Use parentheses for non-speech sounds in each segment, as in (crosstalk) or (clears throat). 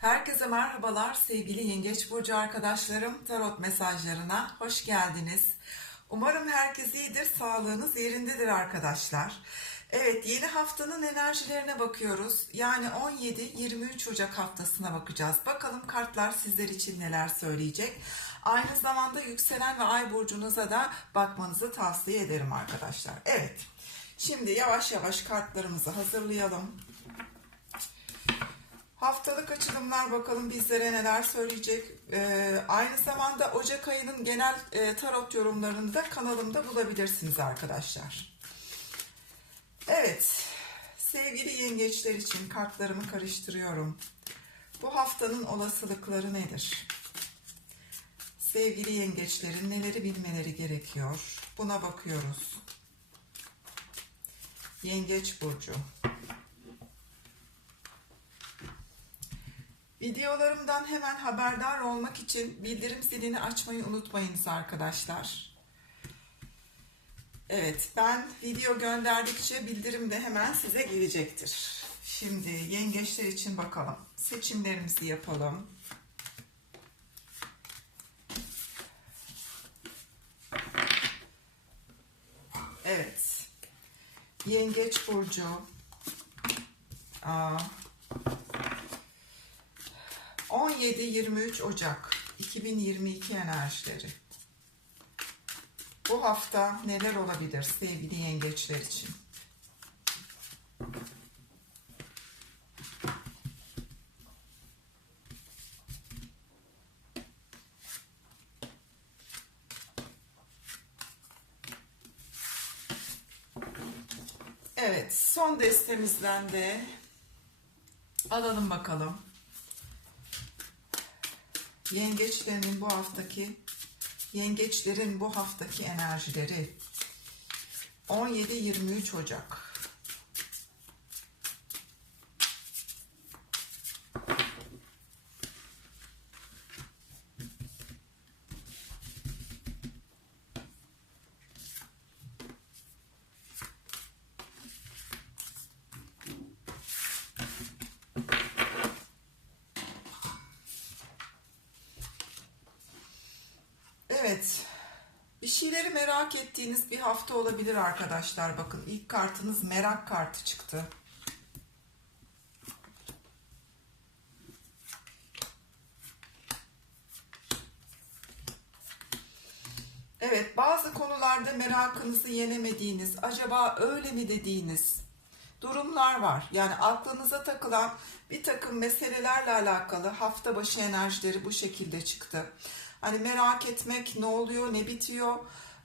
Herkese merhabalar sevgili Yengeç Burcu arkadaşlarım. Tarot mesajlarına hoş geldiniz. Umarım herkes iyidir, sağlığınız yerindedir arkadaşlar. Evet, yeni haftanın enerjilerine bakıyoruz. Yani 17-23 Ocak haftasına bakacağız. Bakalım kartlar sizler için neler söyleyecek. Aynı zamanda yükselen ve ay burcunuza da bakmanızı tavsiye ederim arkadaşlar. Evet, şimdi yavaş yavaş kartlarımızı hazırlayalım. Haftalık açılımlar bakalım bizlere neler söyleyecek. Ee, aynı zamanda Ocak ayının genel e, tarot yorumlarını da kanalımda bulabilirsiniz arkadaşlar. Evet, sevgili yengeçler için kartlarımı karıştırıyorum. Bu haftanın olasılıkları nedir? Sevgili yengeçlerin neleri bilmeleri gerekiyor? Buna bakıyoruz. Yengeç Burcu. Videolarımdan hemen haberdar olmak için bildirim zilini açmayı unutmayınız arkadaşlar. Evet, ben video gönderdikçe bildirim de hemen size gelecektir. Şimdi yengeçler için bakalım. Seçimlerimizi yapalım. Evet. Yengeç burcu. Aa, 17-23 Ocak 2022 enerjileri. Bu hafta neler olabilir sevgili yengeçler için? Evet, son destemizden de alalım bakalım. Yengeçlerin bu haftaki yengeçlerin bu haftaki enerjileri 17-23 Ocak. Evet. Bir şeyleri merak ettiğiniz bir hafta olabilir arkadaşlar. Bakın ilk kartınız merak kartı çıktı. Evet, bazı konularda merakınızı yenemediğiniz, acaba öyle mi dediğiniz durumlar var. Yani aklınıza takılan bir takım meselelerle alakalı hafta başı enerjileri bu şekilde çıktı. Hani merak etmek ne oluyor, ne bitiyor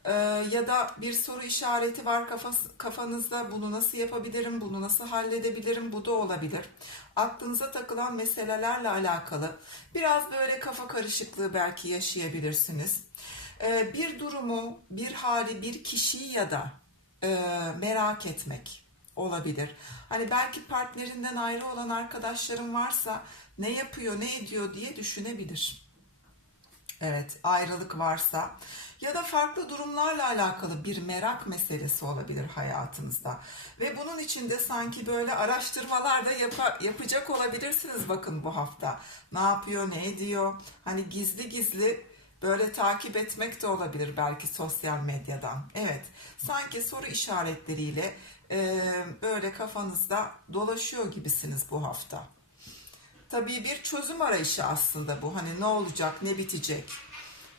ee, ya da bir soru işareti var kafası, kafanızda bunu nasıl yapabilirim, bunu nasıl halledebilirim bu da olabilir. Aklınıza takılan meselelerle alakalı biraz böyle kafa karışıklığı belki yaşayabilirsiniz. Ee, bir durumu, bir hali, bir kişiyi ya da e, merak etmek olabilir. Hani belki partnerinden ayrı olan arkadaşlarım varsa ne yapıyor, ne ediyor diye düşünebilir. Evet, ayrılık varsa ya da farklı durumlarla alakalı bir merak meselesi olabilir hayatınızda. Ve bunun için de sanki böyle araştırmalar da yap- yapacak olabilirsiniz bakın bu hafta. Ne yapıyor, ne ediyor? Hani gizli gizli böyle takip etmek de olabilir belki sosyal medyadan. Evet, sanki soru işaretleriyle e, böyle kafanızda dolaşıyor gibisiniz bu hafta. Tabii bir çözüm arayışı aslında bu. Hani ne olacak, ne bitecek.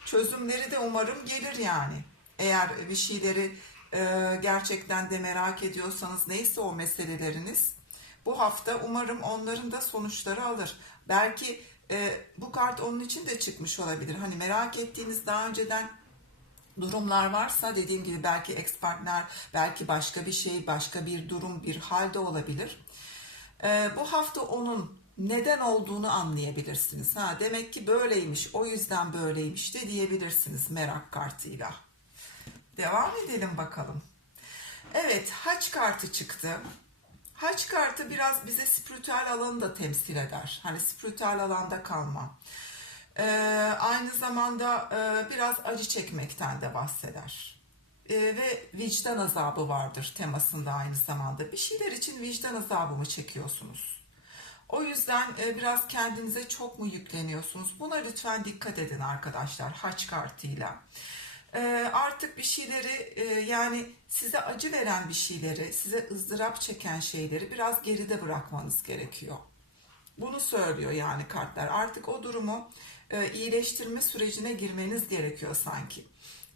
Çözümleri de umarım gelir yani. Eğer bir şeyleri e, gerçekten de merak ediyorsanız neyse o meseleleriniz bu hafta umarım onların da sonuçları alır. Belki e, bu kart onun için de çıkmış olabilir. Hani merak ettiğiniz daha önceden durumlar varsa dediğim gibi belki ex partner, belki başka bir şey, başka bir durum, bir halde olabilir. Ee, bu hafta onun neden olduğunu anlayabilirsiniz. Ha, demek ki böyleymiş, o yüzden böyleymiş de diyebilirsiniz merak kartıyla. Devam edelim bakalım. Evet, haç kartı çıktı. Haç kartı biraz bize spiritüel alanı da temsil eder. Hani spiritüel alanda kalma. Ee, aynı zamanda e, biraz acı çekmekten de bahseder. Ee, ve vicdan azabı vardır temasında aynı zamanda. Bir şeyler için vicdan azabı mı çekiyorsunuz? O yüzden e, biraz kendinize çok mu yükleniyorsunuz? Buna lütfen dikkat edin arkadaşlar haç kartıyla. E, artık bir şeyleri e, yani size acı veren bir şeyleri, size ızdırap çeken şeyleri biraz geride bırakmanız gerekiyor. Bunu söylüyor yani kartlar. Artık o durumu iyileştirme sürecine girmeniz gerekiyor sanki.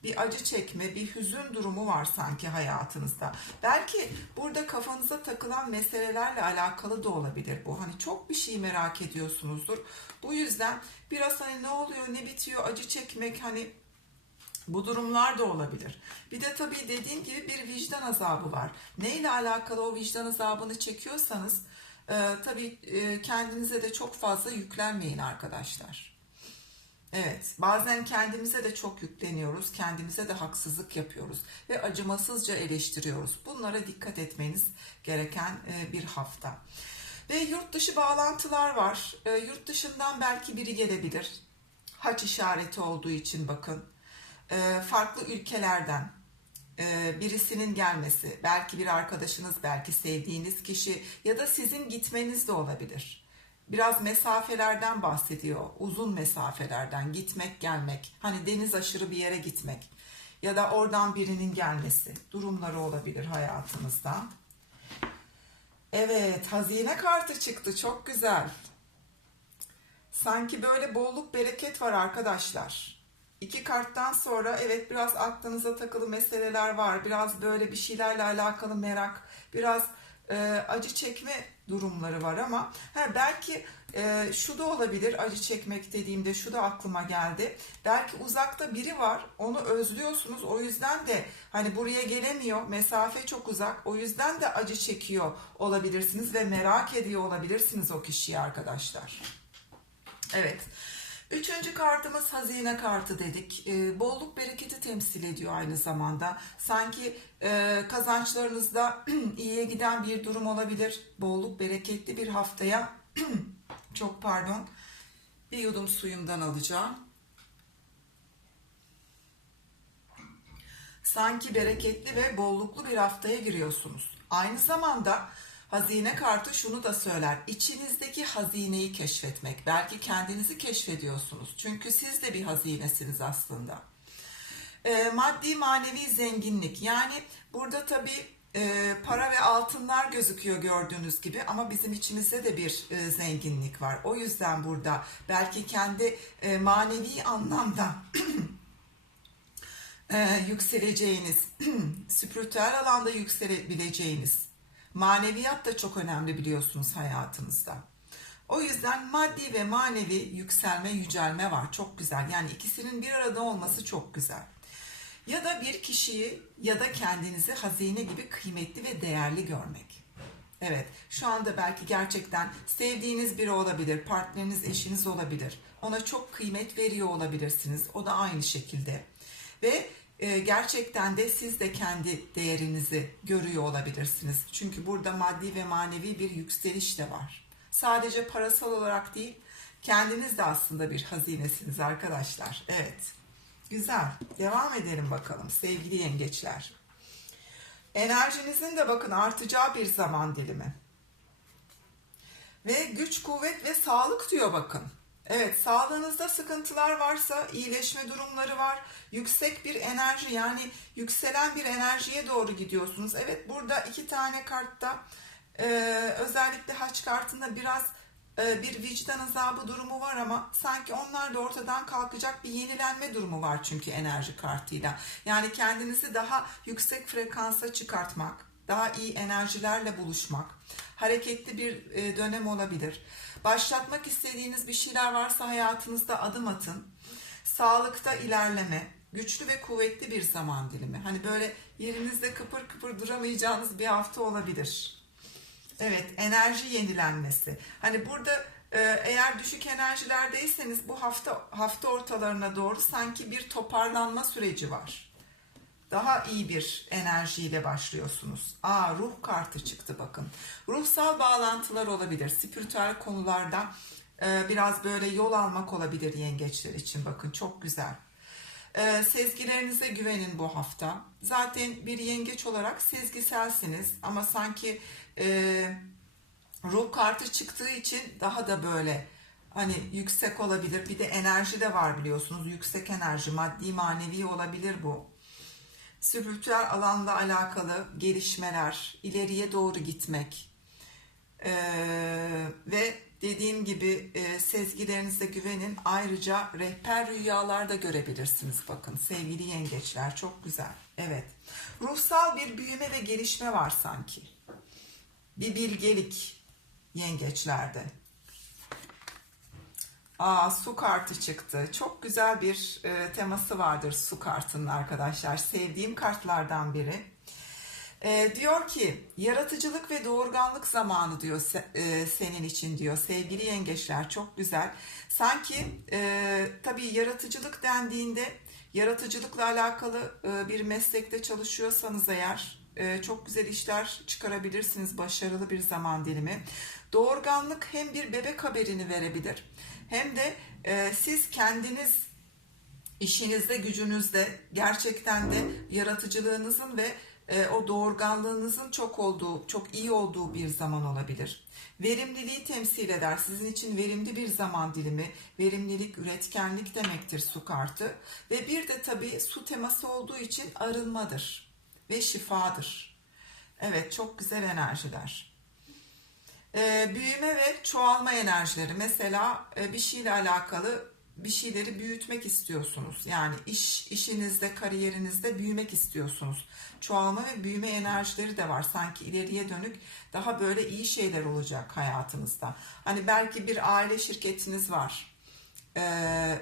Bir acı çekme, bir hüzün durumu var sanki hayatınızda. Belki burada kafanıza takılan meselelerle alakalı da olabilir bu. Hani çok bir şey merak ediyorsunuzdur. Bu yüzden biraz hani ne oluyor, ne bitiyor, acı çekmek hani bu durumlar da olabilir. Bir de tabii dediğim gibi bir vicdan azabı var. Neyle alakalı o vicdan azabını çekiyorsanız e, tabii e, kendinize de çok fazla yüklenmeyin arkadaşlar. Evet, bazen kendimize de çok yükleniyoruz, kendimize de haksızlık yapıyoruz ve acımasızca eleştiriyoruz. Bunlara dikkat etmeniz gereken e, bir hafta. Ve yurt dışı bağlantılar var. E, Yurt dışından belki biri gelebilir. Haç işareti olduğu için bakın. E, Farklı ülkelerden birisinin gelmesi, belki bir arkadaşınız, belki sevdiğiniz kişi ya da sizin gitmeniz de olabilir. Biraz mesafelerden bahsediyor. Uzun mesafelerden gitmek, gelmek. Hani deniz aşırı bir yere gitmek ya da oradan birinin gelmesi durumları olabilir hayatınızda. Evet, hazine kartı çıktı. Çok güzel. Sanki böyle bolluk bereket var arkadaşlar. İki karttan sonra evet biraz aklınıza takılı meseleler var. Biraz böyle bir şeylerle alakalı merak, biraz e, acı çekme durumları var ama ha, belki e, şu da olabilir acı çekmek dediğimde şu da aklıma geldi. Belki uzakta biri var onu özlüyorsunuz o yüzden de hani buraya gelemiyor mesafe çok uzak o yüzden de acı çekiyor olabilirsiniz ve merak ediyor olabilirsiniz o kişiyi arkadaşlar. Evet. Üçüncü kartımız hazine kartı dedik. Ee, bolluk bereketi temsil ediyor aynı zamanda. Sanki e, kazançlarınızda (clears throat) iyiye giden bir durum olabilir. Bolluk bereketli bir haftaya (clears throat) çok pardon bir yudum suyumdan alacağım. Sanki bereketli ve bolluklu bir haftaya giriyorsunuz. Aynı zamanda hazine kartı şunu da söyler. İçinizdeki hazineyi keşfetmek. Belki kendinizi keşfediyorsunuz. Çünkü siz de bir hazinesiniz aslında. E, maddi manevi zenginlik. Yani burada tabii e, para ve altınlar gözüküyor gördüğünüz gibi ama bizim içimizde de bir e, zenginlik var. O yüzden burada belki kendi e, manevi anlamda (clears throat) e, yükseleceğiniz, (clears throat) spiritüel alanda yükselebileceğiniz, maneviyat da çok önemli biliyorsunuz hayatınızda. O yüzden maddi ve manevi yükselme, yücelme var. Çok güzel. Yani ikisinin bir arada olması çok güzel. Ya da bir kişiyi ya da kendinizi hazine gibi kıymetli ve değerli görmek. Evet, şu anda belki gerçekten sevdiğiniz biri olabilir, partneriniz, eşiniz olabilir. Ona çok kıymet veriyor olabilirsiniz. O da aynı şekilde. Ve e, gerçekten de siz de kendi değerinizi görüyor olabilirsiniz. Çünkü burada maddi ve manevi bir yükseliş de var. Sadece parasal olarak değil, kendiniz de aslında bir hazinesiniz arkadaşlar. Evet. Güzel. Devam edelim bakalım sevgili yengeçler. Enerjinizin de bakın artacağı bir zaman dilimi. Ve güç, kuvvet ve sağlık diyor bakın. Evet, sağlığınızda sıkıntılar varsa iyileşme durumları var. Yüksek bir enerji yani yükselen bir enerjiye doğru gidiyorsunuz. Evet, burada iki tane kartta e, özellikle haç kartında biraz e, bir vicdan azabı durumu var ama sanki onlar da ortadan kalkacak bir yenilenme durumu var çünkü enerji kartıyla. Yani kendinizi daha yüksek frekansa çıkartmak, daha iyi enerjilerle buluşmak, hareketli bir e, dönem olabilir. Başlatmak istediğiniz bir şeyler varsa hayatınızda adım atın. Sağlıkta ilerleme, güçlü ve kuvvetli bir zaman dilimi. Hani böyle yerinizde kıpır kıpır duramayacağınız bir hafta olabilir. Evet, enerji yenilenmesi. Hani burada e, eğer düşük enerjilerdeyseniz bu hafta hafta ortalarına doğru sanki bir toparlanma süreci var. Daha iyi bir enerjiyle başlıyorsunuz. Aa ruh kartı çıktı bakın. Ruhsal bağlantılar olabilir. Spiritüel konularda e, biraz böyle yol almak olabilir yengeçler için. Bakın çok güzel. E, sezgilerinize güvenin bu hafta. Zaten bir yengeç olarak sezgiselsiniz ama sanki e, ruh kartı çıktığı için daha da böyle hani yüksek olabilir. Bir de enerji de var biliyorsunuz. Yüksek enerji, maddi manevi olabilir bu. Spiritüel alanla alakalı gelişmeler, ileriye doğru gitmek. Ee, ve dediğim gibi e, sezgilerinize güvenin. Ayrıca rehber rüyalarda görebilirsiniz bakın sevgili yengeçler çok güzel. Evet. Ruhsal bir büyüme ve gelişme var sanki. Bir bilgelik yengeçlerde. Aa su kartı çıktı. Çok güzel bir e, teması vardır su kartının arkadaşlar. Sevdiğim kartlardan biri. E, diyor ki yaratıcılık ve doğurganlık zamanı diyor e, senin için diyor sevgili yengeçler çok güzel. Sanki e, tabii yaratıcılık dendiğinde yaratıcılıkla alakalı e, bir meslekte çalışıyorsanız eğer çok güzel işler çıkarabilirsiniz. Başarılı bir zaman dilimi. Doğurganlık hem bir bebek haberini verebilir hem de e, siz kendiniz işinizde, gücünüzde gerçekten de yaratıcılığınızın ve e, o doğurganlığınızın çok olduğu, çok iyi olduğu bir zaman olabilir. Verimliliği temsil eder. Sizin için verimli bir zaman dilimi, verimlilik, üretkenlik demektir su kartı. Ve bir de tabii su teması olduğu için arınmadır ve şifadır. Evet, çok güzel enerjiler. Ee, büyüme ve çoğalma enerjileri. Mesela e, bir şeyle alakalı bir şeyleri büyütmek istiyorsunuz. Yani iş işinizde, kariyerinizde büyümek istiyorsunuz. Çoğalma ve büyüme enerjileri de var. Sanki ileriye dönük daha böyle iyi şeyler olacak hayatınızda. Hani belki bir aile şirketiniz var. Ee,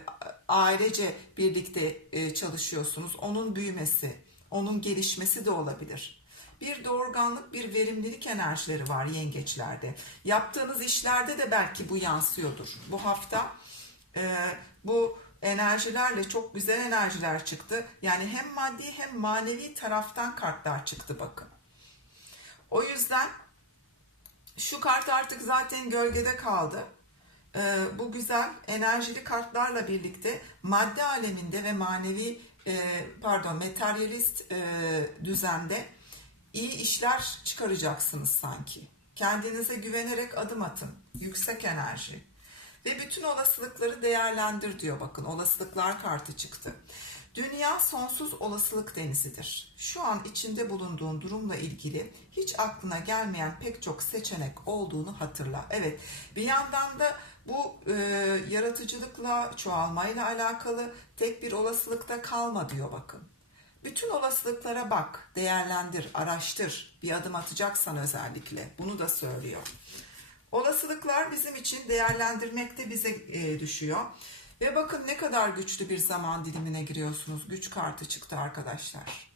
ailece birlikte e, çalışıyorsunuz. Onun büyümesi, onun gelişmesi de olabilir. Bir doğurganlık, bir verimlilik enerjileri var yengeçlerde. Yaptığınız işlerde de belki bu yansıyordur. Bu hafta e, bu enerjilerle çok güzel enerjiler çıktı. Yani hem maddi hem manevi taraftan kartlar çıktı bakın. O yüzden şu kart artık zaten gölgede kaldı. Ee, bu güzel enerjili kartlarla birlikte madde aleminde ve manevi pardon materyalist e, düzende iyi işler çıkaracaksınız sanki. Kendinize güvenerek adım atın. Yüksek enerji. Ve bütün olasılıkları değerlendir diyor bakın. Olasılıklar kartı çıktı. Dünya sonsuz olasılık denizidir. Şu an içinde bulunduğun durumla ilgili hiç aklına gelmeyen pek çok seçenek olduğunu hatırla. Evet bir yandan da bu e, yaratıcılıkla, çoğalmayla alakalı tek bir olasılıkta kalma diyor bakın. Bütün olasılıklara bak, değerlendir, araştır. Bir adım atacaksan özellikle. Bunu da söylüyor. Olasılıklar bizim için değerlendirmekte bize e, düşüyor. Ve bakın ne kadar güçlü bir zaman dilimine giriyorsunuz. Güç kartı çıktı arkadaşlar.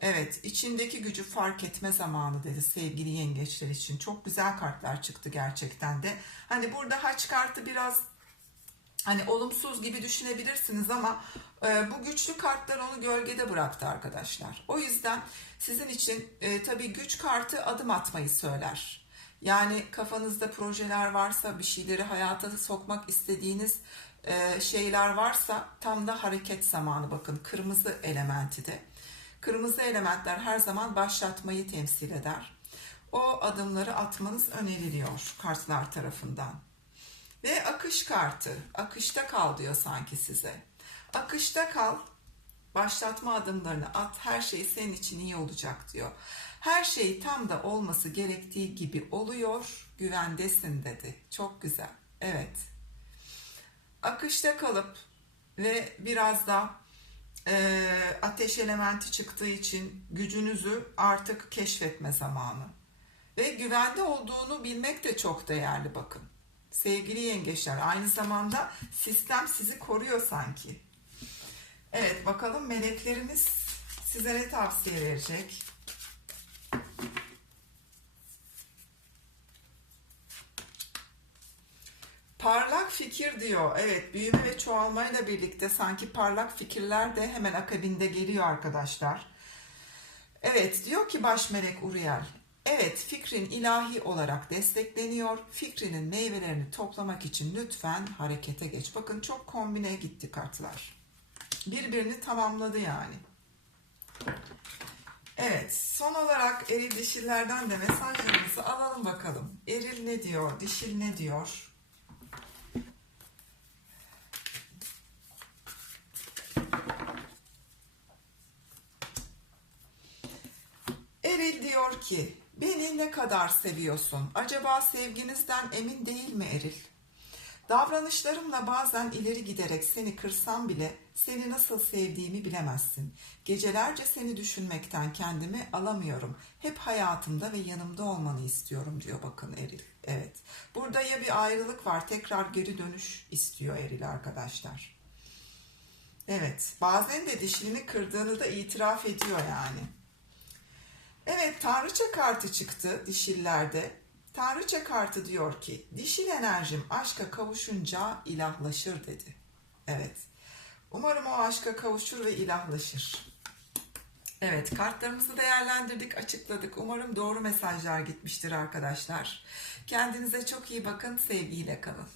Evet, içindeki gücü fark etme zamanı dedi sevgili yengeçler için. Çok güzel kartlar çıktı gerçekten de. Hani burada haç kartı biraz hani olumsuz gibi düşünebilirsiniz ama e, bu güçlü kartlar onu gölgede bıraktı arkadaşlar. O yüzden sizin için e, tabii güç kartı adım atmayı söyler. Yani kafanızda projeler varsa, bir şeyleri hayata sokmak istediğiniz e, şeyler varsa tam da hareket zamanı bakın. Kırmızı elementi de. Kırmızı elementler her zaman başlatmayı temsil eder. O adımları atmanız öneriliyor kartlar tarafından. Ve akış kartı. Akışta kal diyor sanki size. Akışta kal. Başlatma adımlarını at. Her şey senin için iyi olacak diyor. Her şey tam da olması gerektiği gibi oluyor. Güvendesin dedi. Çok güzel. Evet. Akışta kalıp ve biraz da e, ateş elementi çıktığı için gücünüzü artık keşfetme zamanı. Ve güvende olduğunu bilmek de çok değerli bakın. Sevgili yengeçler aynı zamanda sistem sizi koruyor sanki. Evet bakalım meleklerimiz size ne tavsiye verecek? Parlak fikir diyor. Evet, büyüme ve çoğalmayla birlikte sanki parlak fikirler de hemen akabinde geliyor arkadaşlar. Evet, diyor ki baş melek Uriel. Evet, fikrin ilahi olarak destekleniyor. Fikrinin meyvelerini toplamak için lütfen harekete geç. Bakın çok kombine gitti kartlar. Birbirini tamamladı yani. Evet, son olarak eril dişillerden de mesajlarımızı alalım bakalım. Eril ne diyor, dişil ne diyor? Eril diyor ki, beni ne kadar seviyorsun? Acaba sevginizden emin değil mi Eril? Davranışlarımla bazen ileri giderek seni kırsam bile seni nasıl sevdiğimi bilemezsin. Gecelerce seni düşünmekten kendimi alamıyorum. Hep hayatımda ve yanımda olmanı istiyorum diyor bakın Eril. Evet. Burada ya bir ayrılık var tekrar geri dönüş istiyor Eril arkadaşlar. Evet. Bazen de dişini kırdığını da itiraf ediyor yani. Evet, Tanrıça kartı çıktı dişillerde. Tanrıça kartı diyor ki, dişil enerjim aşka kavuşunca ilahlaşır dedi. Evet, umarım o aşka kavuşur ve ilahlaşır. Evet, kartlarımızı değerlendirdik, açıkladık. Umarım doğru mesajlar gitmiştir arkadaşlar. Kendinize çok iyi bakın, sevgiyle kalın.